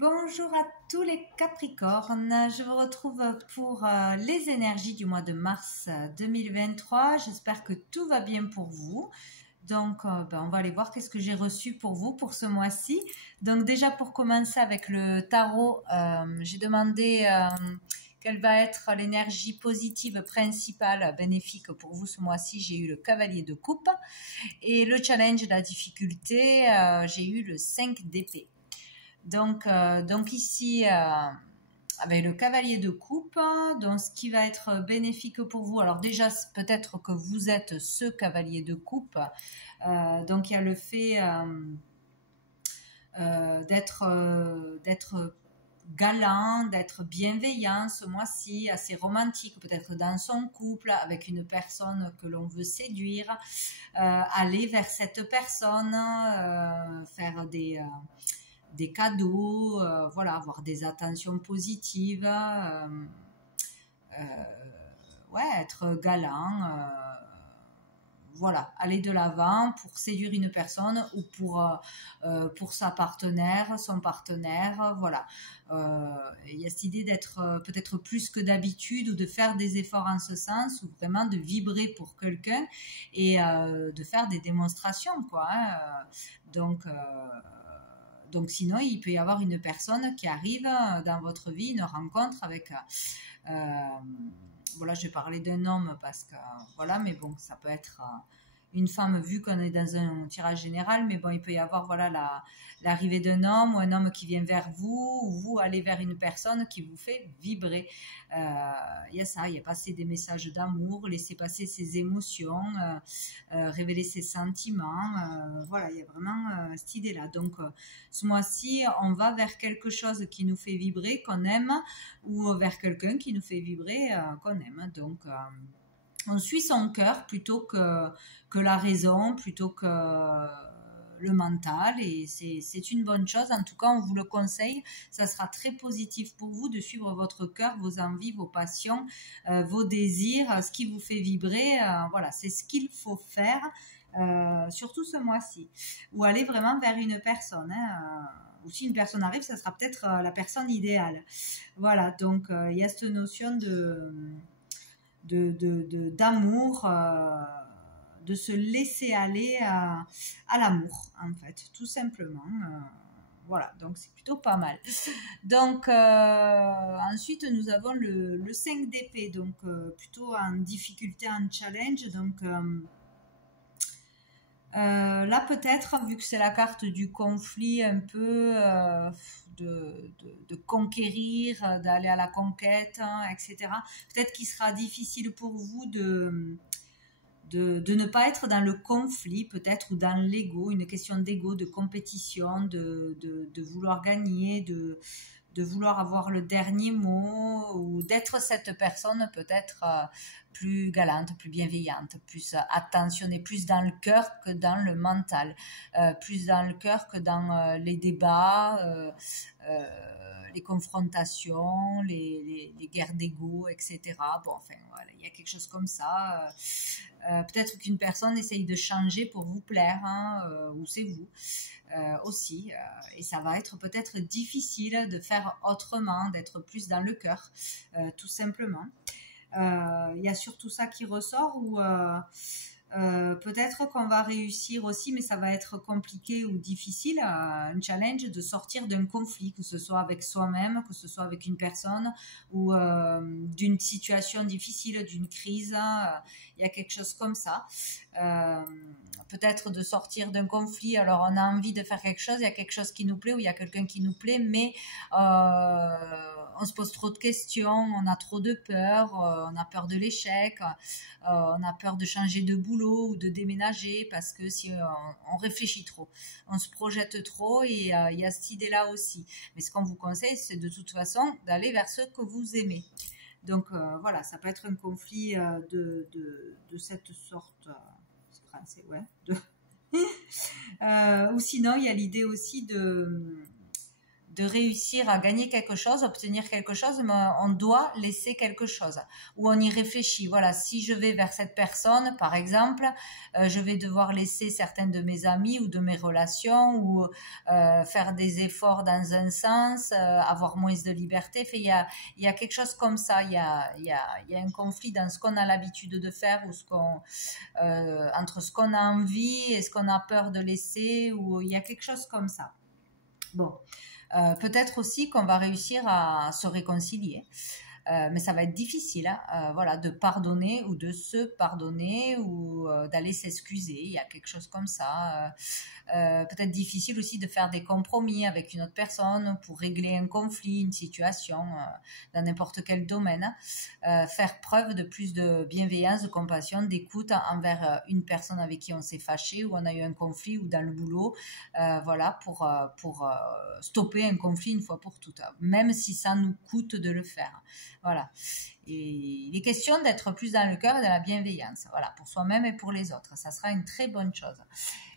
Bonjour à tous les Capricornes, je vous retrouve pour les énergies du mois de mars 2023. J'espère que tout va bien pour vous. Donc, on va aller voir qu'est-ce que j'ai reçu pour vous pour ce mois-ci. Donc déjà pour commencer avec le tarot, j'ai demandé quelle va être l'énergie positive principale bénéfique pour vous ce mois-ci. J'ai eu le cavalier de coupe et le challenge de la difficulté, j'ai eu le 5 d'épée. Donc ici, avec le cavalier de coupe, donc ce qui va être bénéfique pour vous. Alors déjà, peut-être que vous êtes ce cavalier de coupe. Donc il y a le fait d'être galant, d'être bienveillant ce mois-ci, assez romantique, peut-être dans son couple, avec une personne que l'on veut séduire, aller vers cette personne, faire des cadeaux, voilà, avoir des attentions positives, ouais, être galant, voilà, aller de l'avant pour séduire une personne ou pour sa partenaire, son partenaire, voilà. Il y a cette idée d'être peut-être plus que d'habitude ou de faire des efforts en ce sens ou vraiment de vibrer pour quelqu'un et de faire des démonstrations, quoi. Hein. Donc sinon, il peut y avoir une personne qui arrive dans votre vie, une rencontre avec... voilà, je vais parler d'un homme parce que... Voilà, mais bon, ça peut être une femme vu qu'on est dans un tirage général. Mais bon, il peut y avoir voilà l'arrivée d'un homme ou un homme qui vient vers vous ou vous allez vers une personne qui vous fait vibrer. Il y a ça, il y a passer des messages d'amour, laisser passer ses émotions, révéler ses sentiments. Voilà, il y a vraiment cette idée-là. Donc, ce mois-ci, on va vers quelque chose qui nous fait vibrer, qu'on aime, ou vers quelqu'un qui nous fait vibrer, qu'on aime. Donc, on suit son cœur plutôt que la raison, plutôt que le mental, et c'est une bonne chose. En tout cas, on vous le conseille. Ça sera très positif pour vous de suivre votre cœur, vos envies, vos passions, vos désirs, ce qui vous fait vibrer. Voilà, c'est ce qu'il faut faire, surtout ce mois-ci. Ou aller vraiment vers une personne. Ou si une personne arrive, ça sera peut-être la personne idéale. Voilà, donc il y a cette notion d'amour, de se laisser aller à l'amour, en fait, tout simplement. Voilà, donc c'est plutôt pas mal. Donc ensuite nous avons le 5 d'épée, donc plutôt en difficulté, en challenge. Donc là peut-être, vu que c'est la carte du conflit, un peu de conquérir, d'aller à la conquête, hein, etc. Peut-être qu'il sera difficile pour vous de ne pas être dans le conflit, peut-être, ou dans l'ego, une question d'ego, de compétition, de vouloir gagner, de vouloir avoir le dernier mot, ou d'être cette personne peut-être plus galante, plus bienveillante, plus attentionnée, plus dans le cœur que dans le mental, plus dans le cœur que dans les débats, les confrontations, les guerres d'ego, etc. Bon, enfin, voilà, il y a quelque chose comme ça. Peut-être qu'une personne essaye de changer pour vous plaire, hein, ou c'est vous aussi. Et ça va être peut-être difficile de faire autrement, d'être plus dans le cœur, tout simplement. Il y a surtout ça qui ressort où peut-être qu'on va réussir aussi, mais ça va être compliqué ou difficile, un challenge de sortir d'un conflit, que ce soit avec soi-même, que ce soit avec une personne ou d'une situation difficile, d'une crise. Il y a quelque chose comme ça. Peut-être de sortir d'un conflit, alors on a envie de faire quelque chose, il y a quelque chose qui nous plaît ou il y a quelqu'un qui nous plaît, mais on se pose trop de questions, on a trop de peur, on a peur de l'échec, on a peur de changer de boulot ou de déménager parce que si on réfléchit trop, on se projette trop, et il y a cette idée-là aussi. Mais ce qu'on vous conseille, c'est de toute façon d'aller vers ce que vous aimez. Donc voilà, ça peut être un conflit de cette sorte, français, ouais. Ou sinon, il y a l'idée aussi de réussir à gagner quelque chose, obtenir quelque chose, mais on doit laisser quelque chose, ou on y réfléchit. Voilà, si je vais vers cette personne, par exemple, je vais devoir laisser certaines de mes amis ou de mes relations, ou faire des efforts dans un sens, avoir moins de liberté. Enfin, il y a quelque chose comme ça, il y a un conflit dans ce qu'on a l'habitude de faire, ou entre ce qu'on a envie et ce qu'on a peur de laisser, ou il y a quelque chose comme ça. Bon, peut-être aussi qu'on va réussir à se réconcilier. Mais ça va être difficile, hein, voilà, de pardonner ou de se pardonner, ou d'aller s'excuser. Il y a quelque chose comme ça. Peut-être difficile aussi de faire des compromis avec une autre personne pour régler un conflit, une situation, dans n'importe quel domaine. Faire preuve de plus de bienveillance, de compassion, d'écoute envers une personne avec qui on s'est fâché, ou on a eu un conflit, ou dans le boulot, voilà, pour stopper un conflit une fois pour toutes, même si ça nous coûte de le faire. Voilà. Et il est question d'être plus dans le cœur et dans la bienveillance, voilà, pour soi-même et pour les autres. Ça sera une très bonne chose.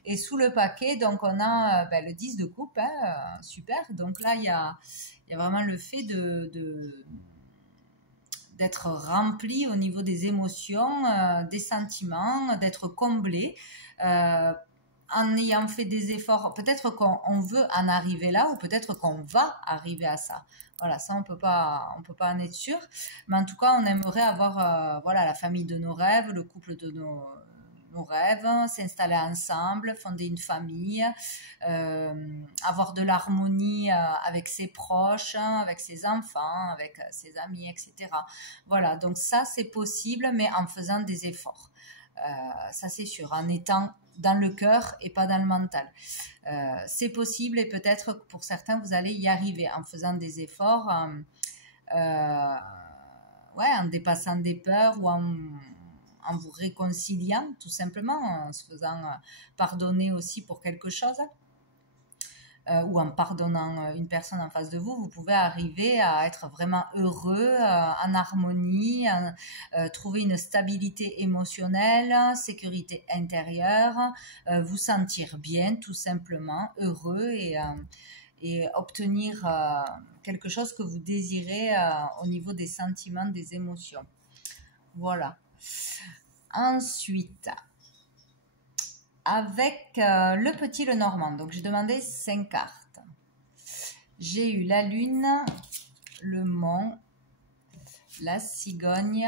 Et sous le paquet, donc on a le 10 de coupe, hein, super. Donc là, il y a vraiment le fait d'être rempli au niveau des émotions, des sentiments, d'être comblé. En ayant fait des efforts, peut-être qu'on veut en arriver là, ou peut-être qu'on va arriver à ça. Voilà, ça on peut pas en être sûr, mais en tout cas on aimerait avoir voilà, la famille de nos rêves, le couple de nos rêves, s'installer ensemble, fonder une famille, avoir de l'harmonie avec ses proches, avec ses enfants, avec ses amis, etc. Voilà, donc ça c'est possible, mais en faisant des efforts. Ça c'est sûr, en étant dans le cœur et pas dans le mental. C'est possible, et peut-être que pour certains vous allez y arriver en faisant des efforts, en dépassant des peurs, ou en vous réconciliant tout simplement, en se faisant pardonner aussi pour quelque chose. Ou en pardonnant une personne en face de vous, vous pouvez arriver à être vraiment heureux, en harmonie, trouver une stabilité émotionnelle, sécurité intérieure, vous sentir bien, tout simplement, heureux, et obtenir quelque chose que vous désirez au niveau des sentiments, des émotions. Voilà. Ensuite, avec le petit Lenormand, donc j'ai demandé 5 cartes. J'ai eu la lune, le mont, la cigogne,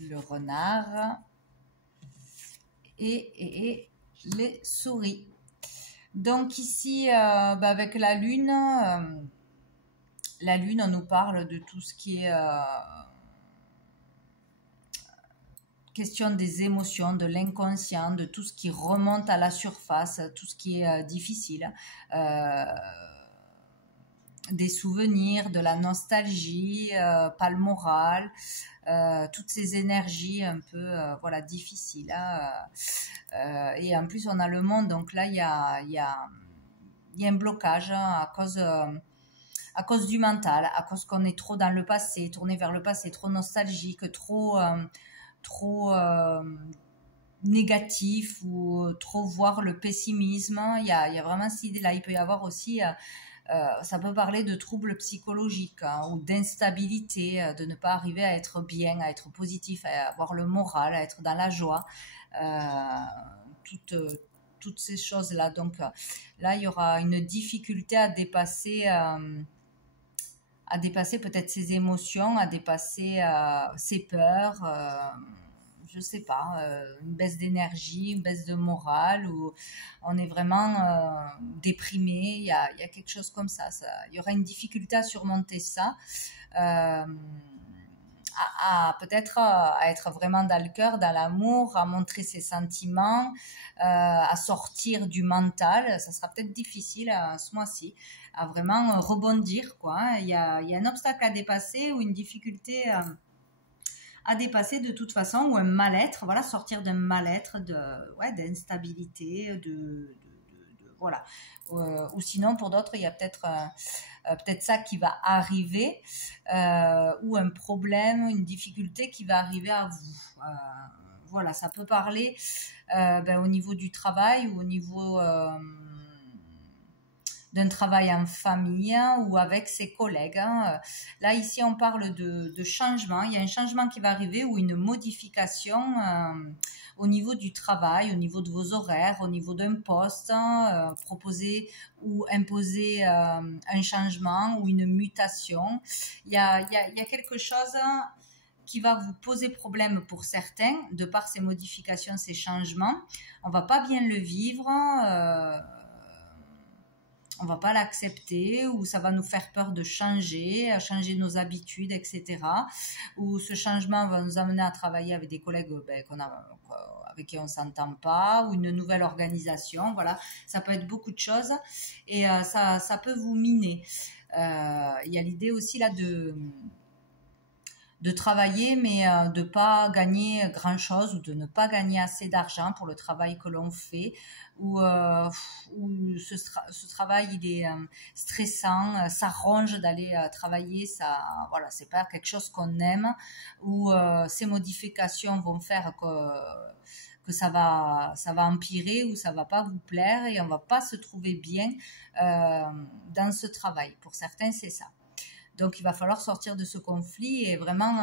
le renard et les souris. Donc ici, avec la lune, on nous parle de tout ce qui est question des émotions, de l'inconscient, de tout ce qui remonte à la surface, tout ce qui est difficile, des souvenirs, de la nostalgie, pas le moral, toutes ces énergies un peu difficiles. Et en plus on a le monde, donc là il y a un blocage, à cause du mental, à cause qu'on est trop dans le passé, tourné vers le passé, trop nostalgique, trop négatif, ou trop voir le pessimisme. Il y a vraiment cette idée-là. Il peut y avoir aussi, ça peut parler de troubles psychologiques, ou d'instabilité, de ne pas arriver à être bien, à être positif, à avoir le moral, à être dans la joie, toutes ces choses-là. Donc là, il y aura une difficulté à dépasser peut-être ses émotions, à dépasser ses peurs, je sais pas, une baisse d'énergie, une baisse de morale, ou on est vraiment déprimé, il y a quelque chose comme ça. Il y aura une difficulté à surmonter ça, peut-être à être vraiment dans le cœur, dans l'amour, à montrer ses sentiments, à sortir du mental. Ça sera peut-être difficile ce mois-ci, à vraiment rebondir, quoi. Il y a un obstacle à dépasser, ou une difficulté à dépasser de toute façon, ou un mal-être, voilà, sortir d'un mal-être, d'instabilité, voilà. Ou sinon, pour d'autres, il y a peut-être ça qui va arriver, ou un problème, une difficulté qui va arriver à vous. Voilà, ça peut parler au niveau du travail, ou au niveau d'un travail en famille ou avec ses collègues. Là, ici, on parle de changement. Il y a un changement qui va arriver ou une modification au niveau du travail, au niveau de vos horaires, au niveau d'un poste, proposer ou imposer un changement ou une mutation. Il y a quelque chose qui va vous poser problème pour certains, de par ces modifications, ces changements. On va pas bien le vivre, on va pas l'accepter, ou ça va nous faire peur de changer nos habitudes, etc. Ou ce changement va nous amener à travailler avec des collègues avec qui on s'entend pas, ou une nouvelle organisation. Voilà, ça peut être beaucoup de choses, et ça peut vous miner. Il y a l'idée aussi là de travailler, mais de pas gagner grand-chose, ou de ne pas gagner assez d'argent pour le travail que l'on fait, ou ce travail il est stressant, ça ronge d'aller travailler, ça, voilà, c'est pas quelque chose qu'on aime, ou ces modifications vont faire que ça va empirer, ou ça va pas vous plaire, et on va pas se trouver bien dans ce travail. Pour certains, c'est ça. Donc, il va falloir sortir de ce conflit et vraiment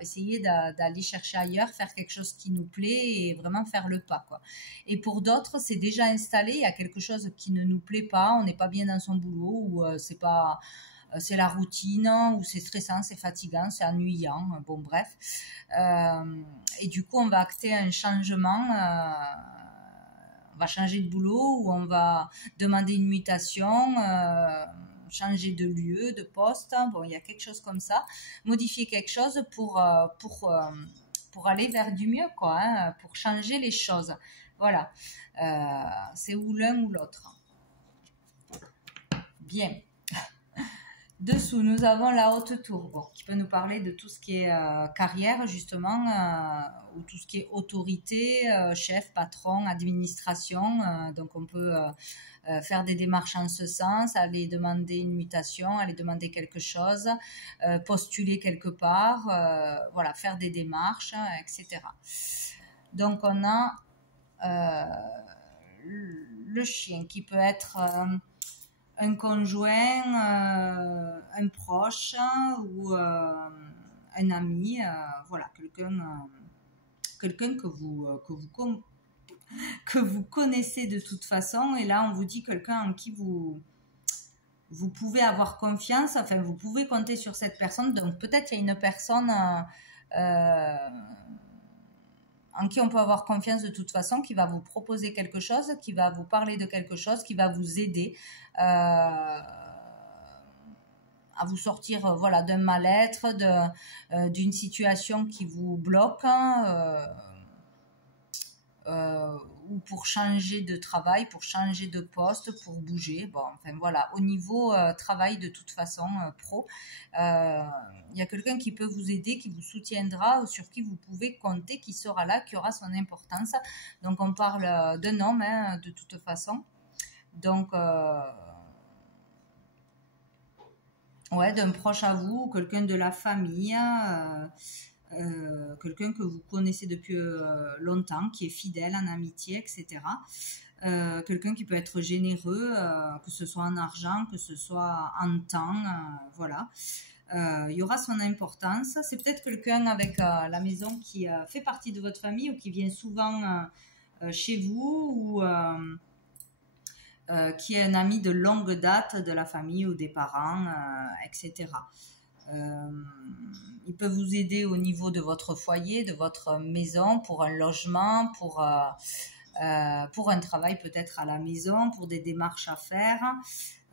essayer d'aller chercher ailleurs, faire quelque chose qui nous plaît et vraiment faire le pas, quoi. Et pour d'autres, c'est déjà installé, il y a quelque chose qui ne nous plaît pas, on n'est pas bien dans son boulot, ou c'est la routine, ou c'est stressant, c'est fatigant, c'est ennuyant, bon bref. Et du coup, on va acter un changement, on va changer de boulot, ou on va demander une mutation, changer de lieu, de poste, bon, il y a quelque chose comme ça, modifier quelque chose pour aller vers du mieux, quoi, hein, pour changer les choses. Voilà, c'est ou l'un ou l'autre. Bien. Dessous, nous avons la haute tour, bon, qui peut nous parler de tout ce qui est carrière, justement, ou tout ce qui est autorité, chef, patron, administration. Donc, on peut faire des démarches en ce sens, aller demander une mutation, aller demander quelque chose, postuler quelque part, voilà, faire des démarches, etc. Donc, on a le chien qui peut être un conjoint, un proche, ou un ami, voilà, quelqu'un que vous connaissez de toute façon, et là on vous dit quelqu'un en qui vous pouvez avoir confiance, enfin vous pouvez compter sur cette personne. Donc peut-être il y a une personne en qui on peut avoir confiance de toute façon, qui va vous proposer quelque chose, qui va vous parler de quelque chose, qui va vous aider à vous sortir, voilà, d'un mal-être, d'une situation qui vous bloque, ou pour changer de travail, pour changer de poste, pour bouger. Bon, enfin voilà, au niveau travail de toute façon pro, il y a quelqu'un qui peut vous aider, qui vous soutiendra, sur qui vous pouvez compter, qui sera là, qui aura son importance. Donc on parle d'un homme, hein, de toute façon. Donc ouais, d'un proche à vous, quelqu'un de la famille, quelqu'un que vous connaissez depuis longtemps, qui est fidèle en amitié, etc. Quelqu'un qui peut être généreux, que ce soit en argent, que ce soit en temps, voilà. Il y aura son importance. C'est peut-être quelqu'un avec la maison qui fait partie de votre famille, ou qui vient souvent chez vous, ou qui est un ami de longue date de la famille ou des parents, etc. Il peut vous aider au niveau de votre foyer, de votre maison, pour un logement, pour un travail peut-être à la maison, pour des démarches à faire.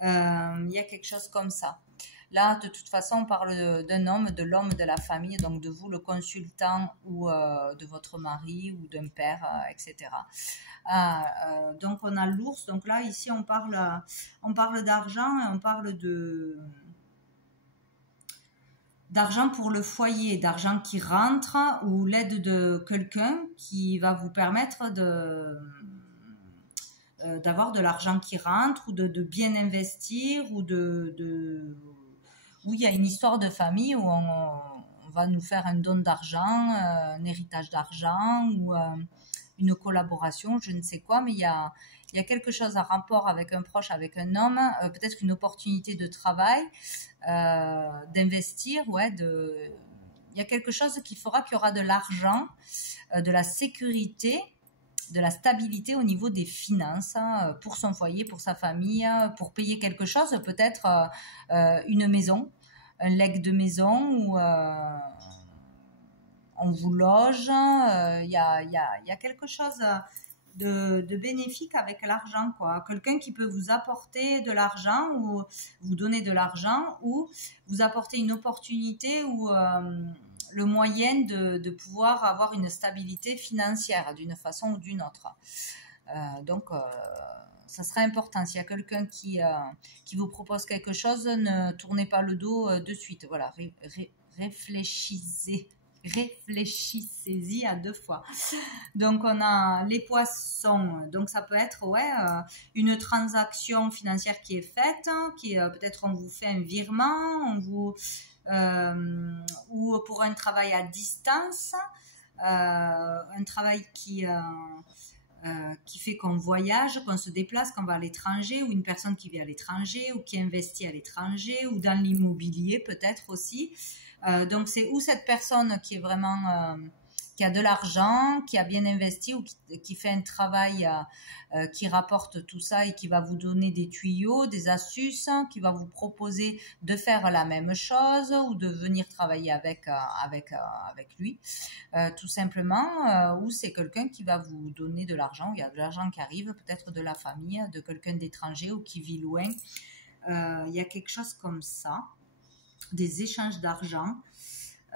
Il y a quelque chose comme ça. Là, de toute façon, on parle d'un homme, de l'homme de la famille, donc de vous, le consultant, ou de votre mari, ou d'un père, etc. Donc, on a l'ours. Donc là, ici, on parle d'argent, et on parle d'argent pour le foyer, d'argent qui rentre, ou l'aide de quelqu'un qui va vous permettre d'avoir de l'argent qui rentre, ou de bien investir, ou où il y a une histoire de famille, où on va nous faire un don d'argent, un héritage d'argent, ou une collaboration, je ne sais quoi, mais il y a il y a quelque chose en rapport avec un proche, avec un homme, peut-être une opportunité de travail, d'investir, ouais, il y a quelque chose qui fera qu'il y aura de l'argent, de la sécurité, de la stabilité au niveau des finances, hein, pour son foyer, pour sa famille, pour payer quelque chose, peut-être une maison, un legs de maison où on vous loge. Il y a quelque chose de bénéfique avec l'argent, quoi. Quelqu'un qui peut vous apporter de l'argent ou vous donner de l'argent ou vous apporter une opportunité ou le moyen de pouvoir avoir une stabilité financière d'une façon ou d'une autre. Donc, ça serait important. S'il y a quelqu'un qui vous propose quelque chose, ne tournez pas le dos de suite. Voilà, réfléchissez-y à 2 fois. Donc, on a les poissons. Donc, ça peut être une transaction financière qui est faite, qui peut-être on vous fait un virement, on vous ou pour un travail à distance, un travail qui fait qu'on voyage, qu'on se déplace, qu'on va à l'étranger, ou une personne qui vit à l'étranger, ou qui investit à l'étranger, ou dans l'immobilier peut-être aussi. Donc c'est où cette personne qui est vraiment qui a de l'argent, qui a bien investi ou qui fait un travail qui rapporte tout ça et qui va vous donner des tuyaux, des astuces, qui va vous proposer de faire la même chose ou de venir travailler avec lui, tout simplement, ou c'est quelqu'un qui va vous donner de l'argent, il y a de l'argent qui arrive, peut-être de la famille, de quelqu'un d'étranger ou qui vit loin. Il y a quelque chose comme ça, des échanges d'argent.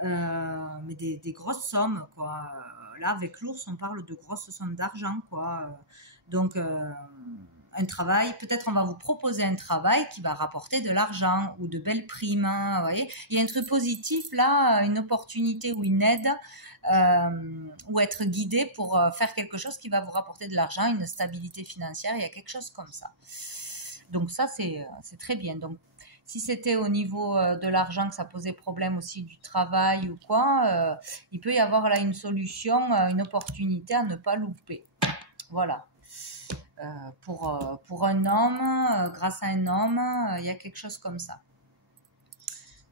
Mais des grosses sommes, quoi. Là, avec l'ours, on parle de grosses sommes d'argent, quoi. Donc, un travail, peut-être on va vous proposer un travail qui va rapporter de l'argent ou de belles primes, hein, vous voyez. Il y a un truc positif, là, une opportunité ou une aide, ou être guidé pour faire quelque chose qui va vous rapporter de l'argent, une stabilité financière, il y a quelque chose comme ça. Donc ça, c'est très bien. Donc, si c'était au niveau de l'argent que ça posait problème aussi du travail ou quoi, il peut y avoir là une solution, une opportunité à ne pas louper. Voilà. Pour un homme, grâce à un homme, il y a quelque chose comme ça.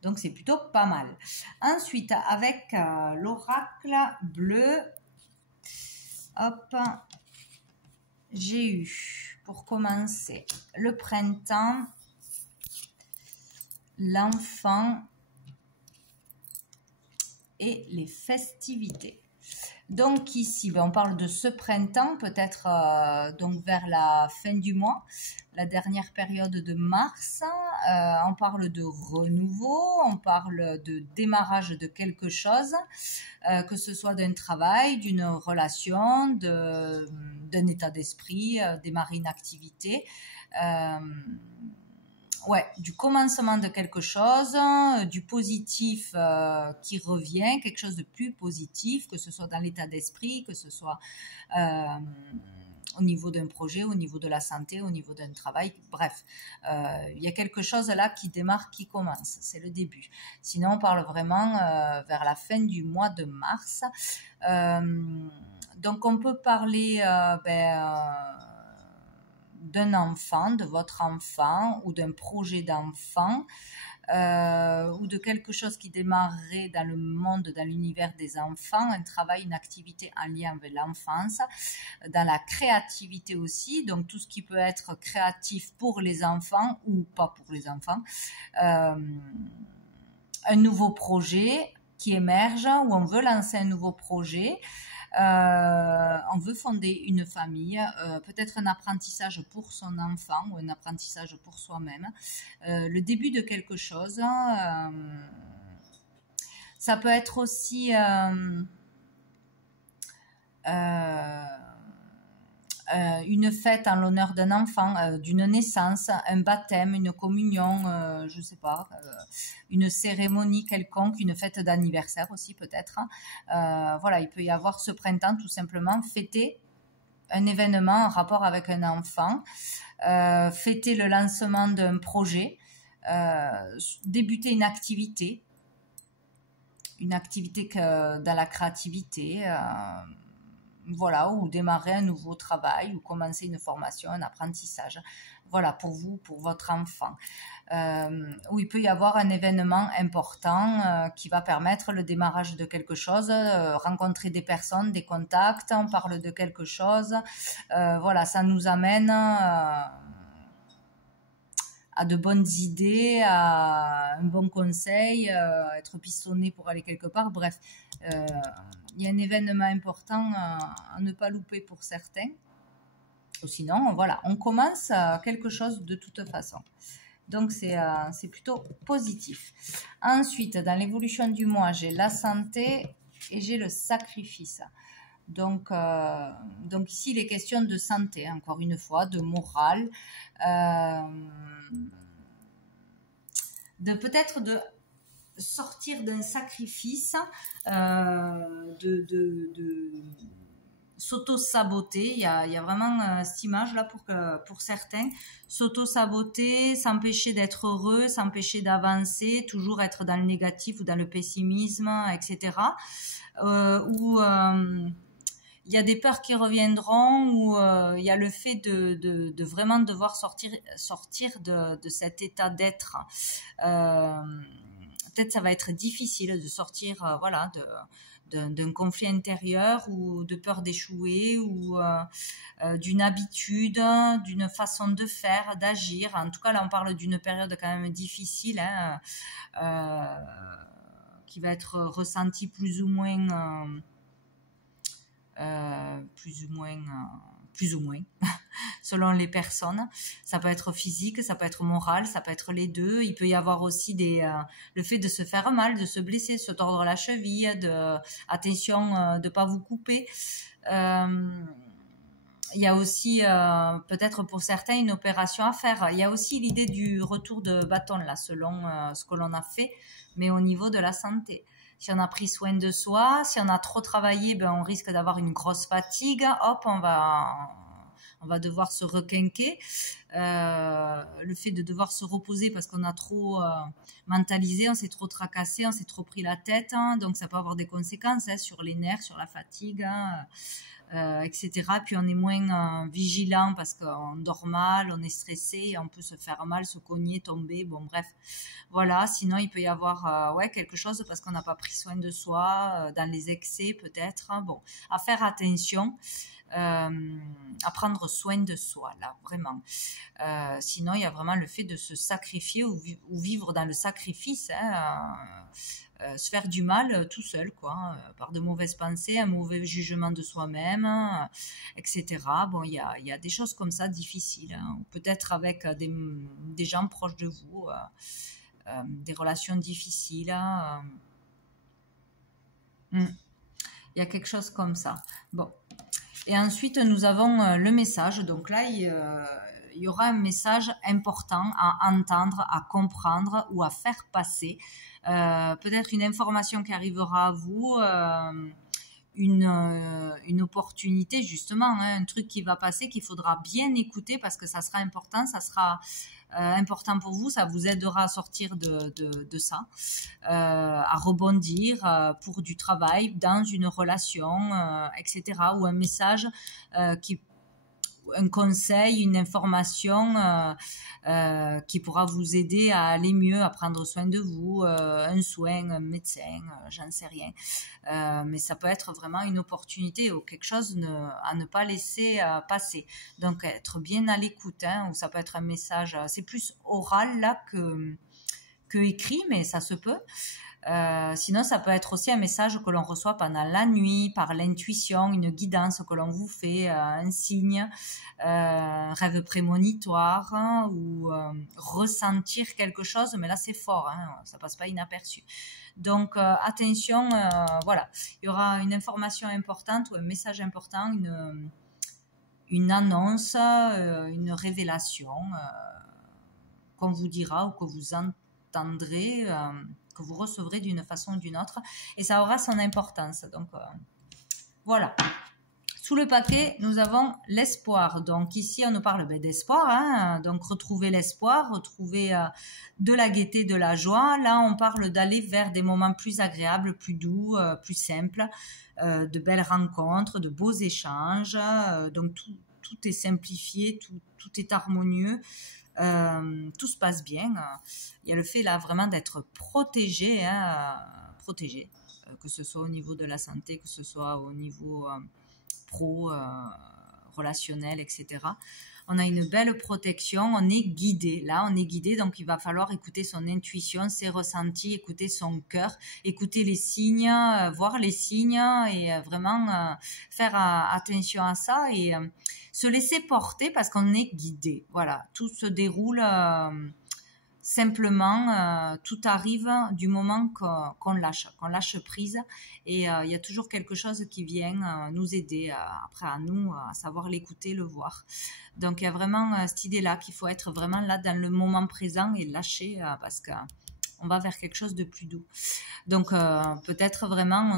Donc c'est plutôt pas mal. Ensuite, avec l'oracle bleu, hop, j'ai eu, pour commencer, le printemps, l'enfant et les festivités. Donc ici, on parle de ce printemps, peut-être donc vers la fin du mois, la dernière période de mars. On parle de renouveau, on parle de démarrage de quelque chose, que ce soit d'un travail, d'une relation, d'un état d'esprit, démarrer une activité. Ouais, du commencement de quelque chose, du positif qui revient, quelque chose de plus positif, que ce soit dans l'état d'esprit, que ce soit au niveau d'un projet, au niveau de la santé, au niveau d'un travail, bref. Il y a quelque chose là qui démarre, qui commence, c'est le début. Sinon, on parle vraiment vers la fin du mois de mars. Donc, on peut parler d'un enfant, de votre enfant ou d'un projet d'enfant ou de quelque chose qui démarrerait dans le monde, dans l'univers des enfants, un travail, une activité en lien avec l'enfance, dans la créativité aussi, donc tout ce qui peut être créatif pour les enfants ou pas pour les enfants, un nouveau projet qui émerge où on veut lancer un nouveau projet. On veut fonder une famille, peut-être un apprentissage pour son enfant ou un apprentissage pour soi-même, le début de quelque chose. Ça peut être aussi une fête en l'honneur d'un enfant, d'une naissance, un baptême, une communion, je sais pas, une cérémonie quelconque, une fête d'anniversaire aussi peut-être. Voilà, il peut y avoir ce printemps tout simplement fêter un événement en rapport avec un enfant, fêter le lancement d'un projet, débuter une activité dans la créativité. voilà, ou démarrer un nouveau travail, ou commencer une formation, un apprentissage. Voilà, pour vous, pour votre enfant. Où il peut y avoir un événement important qui va permettre le démarrage de quelque chose, rencontrer des personnes, des contacts, on parle de quelque chose. Voilà, ça nous amène à de bonnes idées, à un bon conseil, être pistonné pour aller quelque part. Bref, il y a un événement important à ne pas louper pour certains. Ou sinon, voilà, on commence quelque chose de toute façon. Donc, c'est plutôt positif. Ensuite, dans l'évolution du mois, j'ai la santé et j'ai le sacrifice. Donc ici, il est question de santé, encore une fois, de morale, de peut-être de sortir d'un sacrifice, de s'auto-saboter. Il y a vraiment cette image-là pour certains. S'auto-saboter, s'empêcher d'être heureux, s'empêcher d'avancer, toujours être dans le négatif ou dans le pessimisme, etc. Ou il y a des peurs qui reviendront, ou il y a le fait de vraiment devoir sortir de cet état d'être. Peut-être ça va être difficile de sortir, voilà, d'un conflit intérieur, ou de peur d'échouer, ou d'une habitude, d'une façon de faire, d'agir. En tout cas, là, on parle d'une période quand même difficile, hein, qui va être ressentie plus ou moins selon les personnes. Ça peut être physique, ça peut être moral, ça peut être les deux. Il peut y avoir aussi le fait de se faire mal, de se blesser, de se tordre la cheville, attention de pas vous couper. Il y a aussi peut-être pour certains une opération à faire. Il y a aussi l'idée du retour de bâton là, selon ce que l'on a fait, mais au niveau de la santé. Si on a pris soin de soi, si on a trop travaillé, ben on risque d'avoir une grosse fatigue. Hop, on va devoir se requinquer. Le fait de devoir se reposer parce qu'on a trop mentalisé, on s'est trop tracassé, on s'est trop pris la tête, hein, donc ça peut avoir des conséquences, hein, sur les nerfs, sur la fatigue, hein, etc. Puis on est moins vigilant parce qu'on dort mal, on est stressé, on peut se faire mal, se cogner, tomber, bon bref. Voilà, sinon il peut y avoir quelque chose parce qu'on n'a pas pris soin de soi, dans les excès peut-être, hein. Bon, à faire attention. À prendre soin de soi, là, vraiment. Sinon, il y a vraiment le fait de se sacrifier, ou vivre dans le sacrifice, hein, se faire du mal tout seul, quoi, par de mauvaises pensées, un mauvais jugement de soi-même, etc. Bon, il y a des choses comme ça difficiles, hein. Peut-être avec des gens proches de vous, des relations difficiles. Il y a quelque chose comme ça. Bon. Et ensuite, nous avons le message. Donc là, il y aura un message important à entendre, à comprendre ou à faire passer. Peut-être une information qui arrivera à vous, une opportunité justement, hein, un truc qui va passer, qu'il faudra bien écouter parce que ça sera important, ça sera important pour vous, ça vous aidera à sortir de ça, à rebondir pour du travail, dans une relation, etc. Ou un message un conseil, une information qui pourra vous aider à aller mieux, à prendre soin de vous, un soin, un médecin, j'en sais rien. Mais ça peut être vraiment une opportunité ou quelque chose à ne pas laisser passer. Donc être bien à l'écoute, hein, ou ça peut être un message, c'est plus oral là que écrit, mais ça se peut. Sinon, ça peut être aussi un message que l'on reçoit pendant la nuit, par l'intuition, une guidance que l'on vous fait, un signe, un rêve prémonitoire, hein, ou ressentir quelque chose, mais là c'est fort, hein, ça passe pas inaperçu. Donc attention, voilà, il y aura une information importante ou un message important, une annonce, une révélation qu'on vous dira ou que vous entendrez, que vous recevrez d'une façon ou d'une autre, et ça aura son importance. Donc voilà, Sous le paquet, nous avons l'espoir. Donc ici, on nous parle d'espoir. Hein. Donc retrouver l'espoir, retrouver de la gaieté, de la joie. Là, on parle d'aller vers des moments plus agréables, plus doux, plus simples, de belles rencontres, de beaux échanges. Donc tout est simplifié, tout est harmonieux. Tout se passe bien. Il y a le fait là vraiment d'être protégé, hein, protégé, que ce soit au niveau de la santé, que ce soit au niveau pro, relationnel, etc. On a une belle protection, on est guidé. Là, on est guidé, donc il va falloir écouter son intuition, ses ressentis, écouter son cœur, écouter les signes, voir les signes et vraiment faire attention à ça et se laisser porter parce qu'on est guidé. Voilà, tout se déroule simplement, tout arrive du moment qu'on lâche prise et il y a toujours quelque chose qui vient nous aider après à nous, à savoir l'écouter, le voir. Donc il y a vraiment cette idée-là qu'il faut être vraiment là dans le moment présent et lâcher parce que on va vers quelque chose de plus doux. Donc peut-être vraiment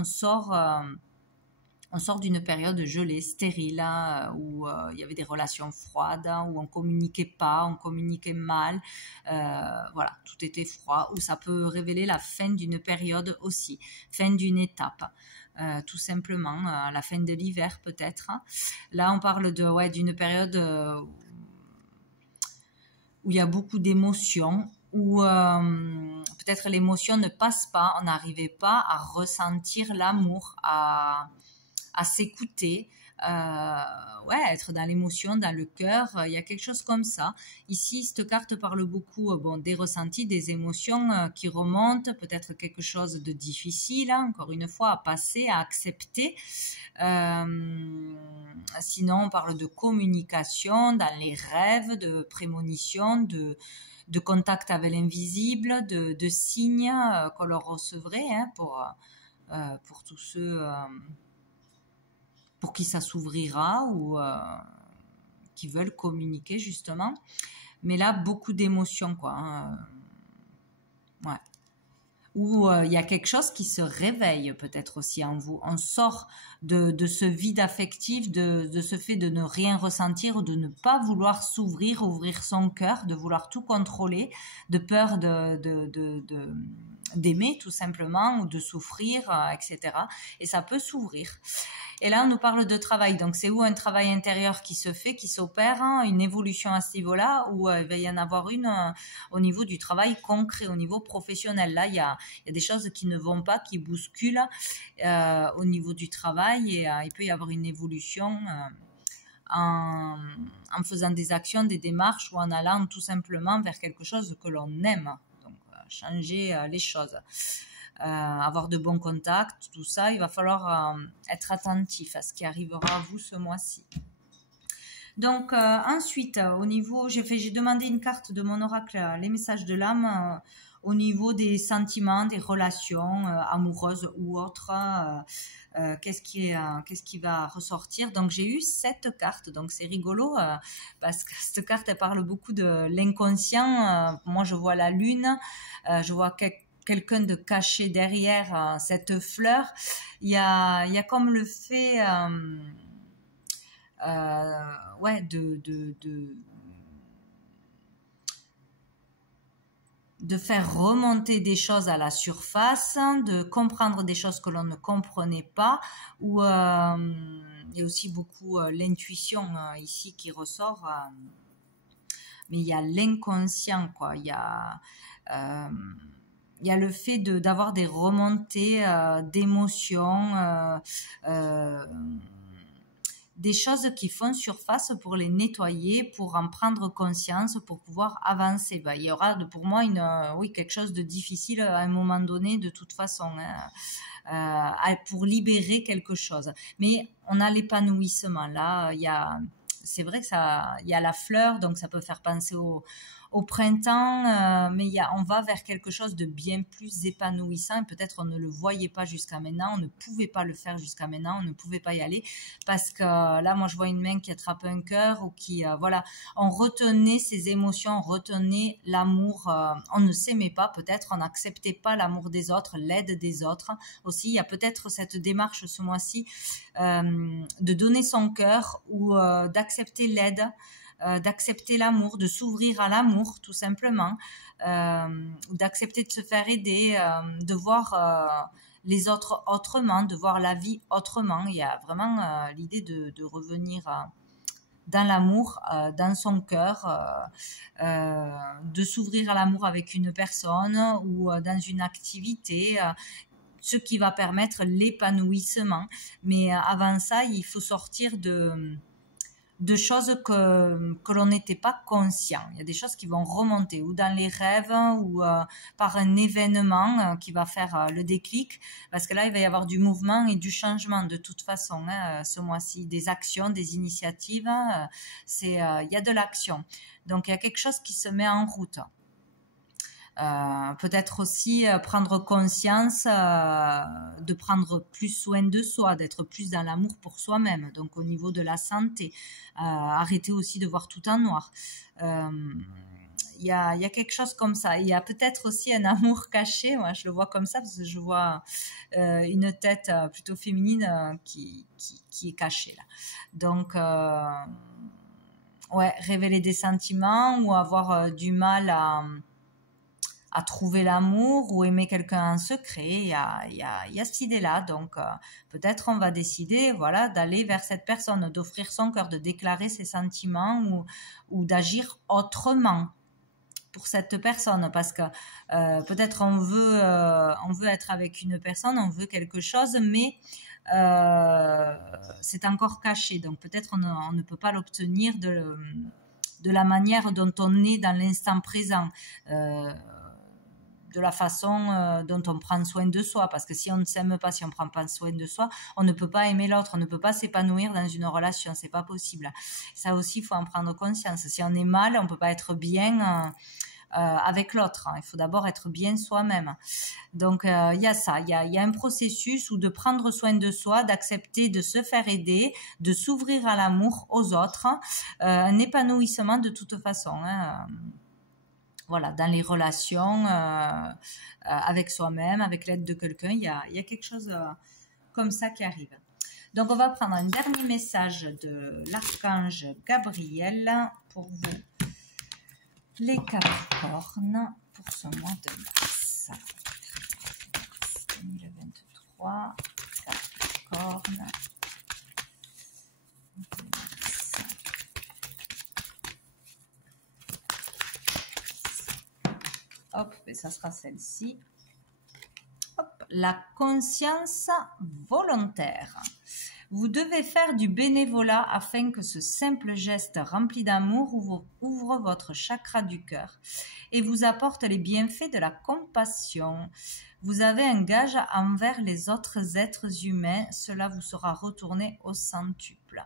on sort d'une période gelée, stérile, hein, où il y avait des relations froides, hein, où on communiquait pas, on communiquait mal, voilà, tout était froid, où ça peut révéler la fin d'une période aussi, fin d'une étape. Tout simplement, la fin de l'hiver peut-être. Là, on parle d'une période où il y a beaucoup d'émotions, où peut-être l'émotion ne passe pas, on n'arrivait pas à ressentir l'amour, à s'écouter, être dans l'émotion, dans le cœur, il y a quelque chose comme ça. Ici, cette carte parle beaucoup des ressentis, des émotions qui remontent, peut-être quelque chose de difficile, hein, encore une fois, à passer, à accepter. Sinon, on parle de communication, dans les rêves, de prémonition, de contact avec l'invisible, de signes qu'on leur recevrait hein, pour tous ceux... pour qui ça s'ouvrira ou qui veulent communiquer justement. Mais là, beaucoup d'émotions, quoi. Hein. Ouais. Ou il y a quelque chose qui se réveille peut-être aussi en vous. On sort de ce vide affectif, de ce fait de ne rien ressentir ou de ne pas vouloir s'ouvrir, ouvrir son cœur, de vouloir tout contrôler, de peur d'aimer tout simplement ou de souffrir, etc. Et ça peut s'ouvrir. Et là, on nous parle de travail. Donc, c'est où un travail intérieur qui se fait, qui s'opère, hein, une évolution à ce niveau-là, où il va y en avoir une au niveau du travail concret, au niveau professionnel. Là, il y a des choses qui ne vont pas, qui bousculent au niveau du travail et il peut y avoir une évolution en faisant des actions, des démarches ou en allant tout simplement vers quelque chose que l'on aime. Donc, changer les choses. Avoir de bons contacts, tout ça, il va falloir être attentif à ce qui arrivera à vous ce mois-ci. Donc ensuite, au niveau, j'ai demandé une carte de mon oracle, les messages de l'âme, au niveau des sentiments, des relations amoureuses ou autres. Qu'est-ce qui va ressortir? Donc j'ai eu cette carte, donc c'est rigolo parce que cette carte elle parle beaucoup de l'inconscient. Moi je vois la lune, je vois quelqu'un de caché derrière cette fleur. Il y a comme le fait de faire remonter des choses à la surface, de comprendre des choses que l'on ne comprenait pas, ou il y a aussi beaucoup l'intuition ici qui ressort, mais il y a l'inconscient, quoi. Il y a le fait d'avoir des remontées d'émotions, des choses qui font surface pour les nettoyer, pour en prendre conscience, pour pouvoir avancer. Il y aura pour moi quelque chose de difficile à un moment donné, de toute façon, hein, pour libérer quelque chose. Mais on a l'épanouissement. Là, c'est vrai que il y a la fleur, donc ça peut faire penser au printemps, mais on va vers quelque chose de bien plus épanouissant. Peut-être on ne le voyait pas jusqu'à maintenant, on ne pouvait pas le faire jusqu'à maintenant, on ne pouvait pas y aller parce que là, moi, je vois une main qui attrape un cœur ou qui, voilà, on retenait ses émotions, on retenait l'amour, on ne s'aimait pas peut-être, on n'acceptait pas l'amour des autres, l'aide des autres. Aussi, il y a peut-être cette démarche ce mois-ci de donner son cœur ou d'accepter l'aide, d'accepter l'amour, de s'ouvrir à l'amour tout simplement, d'accepter de se faire aider, de voir les autres autrement, de voir la vie autrement. Il y a vraiment l'idée de revenir dans l'amour, dans son cœur, de s'ouvrir à l'amour avec une personne ou dans une activité, ce qui va permettre l'épanouissement. Mais avant ça, il faut sortir de choses que l'on n'était pas conscient. Il y a des choses qui vont remonter ou dans les rêves ou par un événement qui va faire le déclic, parce que là il va y avoir du mouvement et du changement de toute façon, ce mois-ci, des actions, des initiatives, il y a de l'action, donc il y a quelque chose qui se met en route. Peut-être aussi prendre conscience de prendre plus soin de soi, d'être plus dans l'amour pour soi-même, donc au niveau de la santé, arrêter aussi de voir tout en noir. Il y a quelque chose comme ça. Il y a peut-être aussi un amour caché, moi je le vois comme ça, parce que je vois une tête plutôt féminine qui est cachée là. Donc ouais, révéler des sentiments ou avoir du mal à trouver l'amour ou aimer quelqu'un en secret, il y a cette idée-là. Donc, peut-être on va décider, voilà, d'aller vers cette personne, d'offrir son cœur, de déclarer ses sentiments ou d'agir autrement pour cette personne, parce que peut-être on veut être avec une personne, on veut quelque chose, mais c'est encore caché. Donc, peut-être on ne peut pas l'obtenir de la manière dont on est dans l'instant présent. De la façon dont on prend soin de soi, parce que si on ne s'aime pas, si on ne prend pas soin de soi, on ne peut pas aimer l'autre, on ne peut pas s'épanouir dans une relation, c'est pas possible. Ça aussi, il faut en prendre conscience. Si on est mal, on ne peut pas être bien avec l'autre, il faut d'abord être bien soi-même. Donc il y a ça, il y a un processus où de prendre soin de soi, d'accepter de se faire aider, de s'ouvrir à l'amour aux autres, un épanouissement de toute façon, voilà, dans les relations avec soi-même, avec l'aide de quelqu'un, il y a quelque chose comme ça qui arrive. Donc, on va prendre un dernier message de l'archange Gabriel pour vous, les Capricornes, pour ce mois de mars 2023, Capricorne. Hop, et ça sera celle-ci. Hop, la conscience volontaire. Vous devez faire du bénévolat afin que ce simple geste rempli d'amour ouvre votre chakra du cœur et vous apporte les bienfaits de la compassion. Vous avez un gage envers les autres êtres humains, cela vous sera retourné au centuple.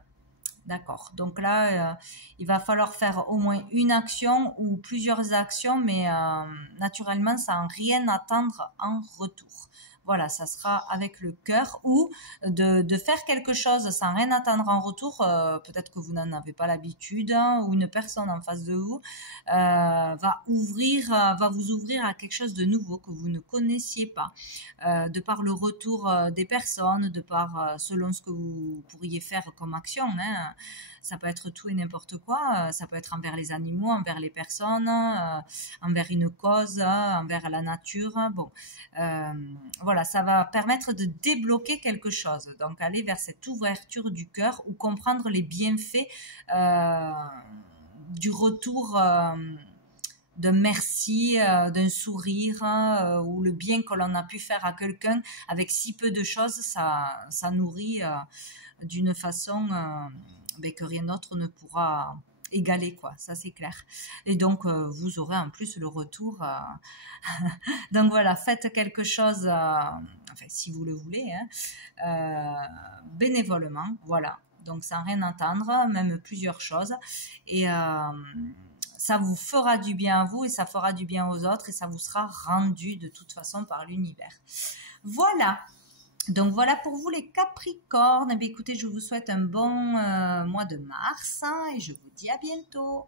D'accord, donc là, il va falloir faire au moins une action ou plusieurs actions, mais naturellement, sans rien attendre en retour. Voilà, ça sera avec le cœur ou de faire quelque chose sans rien attendre en retour. Peut-être que vous n'en avez pas l'habitude ou une personne en face de vous va vous ouvrir à quelque chose de nouveau que vous ne connaissiez pas. De par le retour des personnes, de par selon ce que vous pourriez faire comme action, hein. Ça peut être tout et n'importe quoi, ça peut être envers les animaux, envers les personnes, envers une cause, envers la nature. Bon, voilà, ça va permettre de débloquer quelque chose. Donc, aller vers cette ouverture du cœur ou comprendre les bienfaits du retour d'un merci, d'un sourire ou le bien que l'on a pu faire à quelqu'un avec si peu de choses, ça nourrit d'une façon que rien d'autre ne pourra égaler, quoi, ça c'est clair. Et donc vous aurez en plus le retour. Donc voilà, faites quelque chose, enfin si vous le voulez, bénévolement, voilà. Donc sans rien attendre, même plusieurs choses. Et ça vous fera du bien à vous et ça fera du bien aux autres et ça vous sera rendu de toute façon par l'univers. Voilà. Donc voilà pour vous les Capricornes. Eh bien, écoutez, je vous souhaite un bon mois de mars, hein, et je vous dis à bientôt.